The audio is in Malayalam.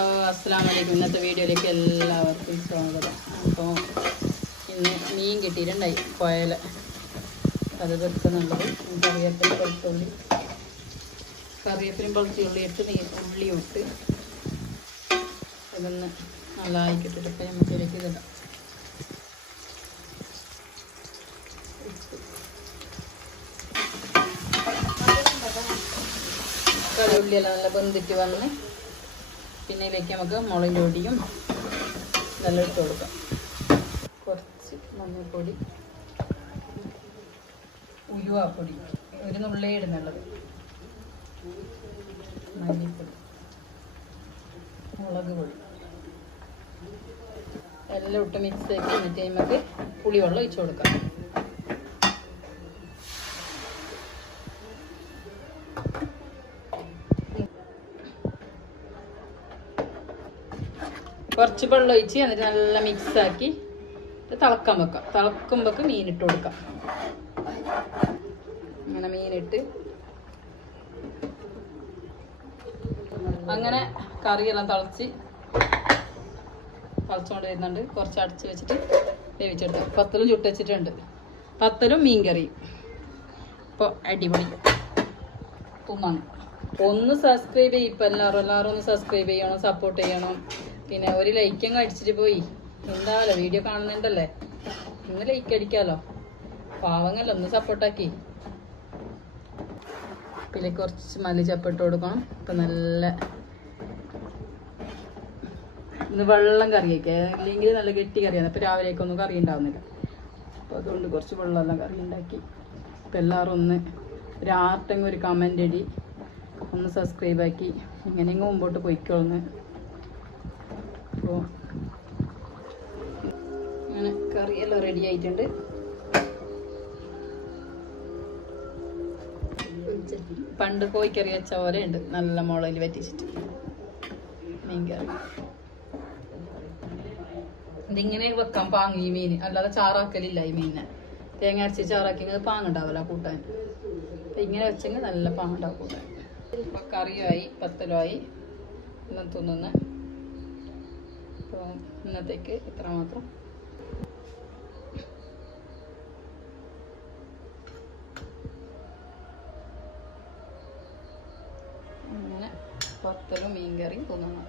ഹലോ അസ്സലാമലൈക്കും. ഇന്നത്തെ വീഡിയോയിലേക്ക് എല്ലാവർക്കും സ്വാഗതം. അപ്പോൾ ഇന്ന് മീൻ കിട്ടിയിട്ടുണ്ടായി പുഴയിൽ. അത് വെക്കുന്നുള്ളത് കറിവേപ്പില വെളുത്തുള്ളി ഉള്ളി ഇട്ട് ഉള്ളി ഇട്ട് ഇതൊന്ന് നല്ലതായി കിട്ടിയിട്ട് ഇപ്പം നമുക്ക് ഇതിലേക്ക് ഇതിടാം. കറിയുള്ളിയെല്ലാം നല്ല വെന്തിട്ട് വന്ന് പിന്നെ ഇതിലേക്ക് നമുക്ക് മുളകിൻ്റെ പൊടിയും ഇതെല്ലാം ഇട്ട് കൊടുക്കാം. കുറച്ച് മഞ്ഞൾപ്പൊടി, ഉലുവാപ്പൊടി ഒരു നുള്ളേ ഇടുന്നുള്ളത്, മല്ലിപ്പൊടി, മുളക് പൊടി എല്ലാം ഇട്ട് മിക്സ് ആക്കി എന്നിട്ട് നമുക്ക് പുളിവെള്ളം ഒഴിച്ച് കൊടുക്കാം. കുറച്ച് വെള്ളം ഒഴിച്ച് എന്നിട്ട് നല്ല മിക്സാക്കി തിളക്കാൻ വെക്കാം. തിളക്കുമ്പോഴേക്ക് മീനിട്ട് കൊടുക്കാം. അങ്ങനെ മീനിട്ട് അങ്ങനെ കറിയെല്ലാം തിളച്ചുകൊണ്ട് വരുന്നുണ്ട്. കുറച്ച് അടച്ച് വെച്ചിട്ട് വേവിച്ചെടുക്കാം. പത്തലും ചുട്ട് വെച്ചിട്ടുണ്ട്. പത്തലും മീൻ കറിയും ഇപ്പോൾ അടിപൊളി ഒന്നാണ്. ഒന്ന് സബ്സ്ക്രൈബ് ചെയ്യും. ഇപ്പം എല്ലാവരും ഒന്ന് സബ്സ്ക്രൈബ് ചെയ്യണം, സപ്പോർട്ട് ചെയ്യണം. പിന്നെ ഒരു ലൈക്കും അടിച്ചിട്ട് പോയി. എന്തായാലും വീഡിയോ കാണുന്നുണ്ടല്ലേ, ഒന്ന് ലൈക്ക് അടിക്കാമല്ലോ. പാവങ്ങല്ലോ, ഒന്ന് സപ്പോർട്ടാക്കി. പിന്നെ കുറച്ച് മല്ലിച്ചപ്പ് ഇട്ട് കൊടുക്കണം. ഇപ്പം നല്ല ഇന്ന് വെള്ളം കറിയൊക്കെ ഇല്ലെങ്കിൽ നല്ല ഗട്ടി കറിയാണ്. ഇപ്പം രാവിലേക്കൊന്നും കറി ഉണ്ടാവുന്നില്ല. അപ്പോൾ അതുകൊണ്ട് കുറച്ച് വെള്ളമെല്ലാം കറി ഉണ്ടാക്കി. ഇപ്പം എല്ലാവരും ഒന്ന് ഒരു ഒരു കമൻ്റ് അടി, ഒന്ന് സബ്സ്ക്രൈബ് ആക്കി ഇങ്ങനെയെങ്കിലും മുമ്പോട്ട് പോയിക്കോളുന്ന്. അപ്പോൾ അങ്ങനെ കറിയെല്ലാം റെഡി ആയിട്ടുണ്ട്. പണ്ട് കോഴിക്കറി വെച്ച പോലെ ഉണ്ട്, നല്ല മുളകിൽ വറ്റിച്ചിട്ട് മീൻ കറി. ഇതിങ്ങനെ വെക്കാം പാങ്ങ് ഈ മീൻ, അല്ലാതെ ചാറാക്കലില്ല ഈ മീനിനെ. തേങ്ങ അരച്ച് ചാറാക്കിയെങ്കിൽ പാങ്ങുണ്ടാവില്ല കൂട്ടാൻ. അപ്പം ഇങ്ങനെ വെച്ചെങ്കിൽ നല്ല പാങ്ങുണ്ടാവും കൂട്ടാൻ. ഇപ്പം കറിയുമായി പത്തലുമായി ഇന്നത്തൊന്ന്. അപ്പോൾ ഇന്നത്തേക്ക് ഇത്ര മാത്രം. അങ്ങനെ പത്തലും മീൻ കറിയും തോന്നുന്നു.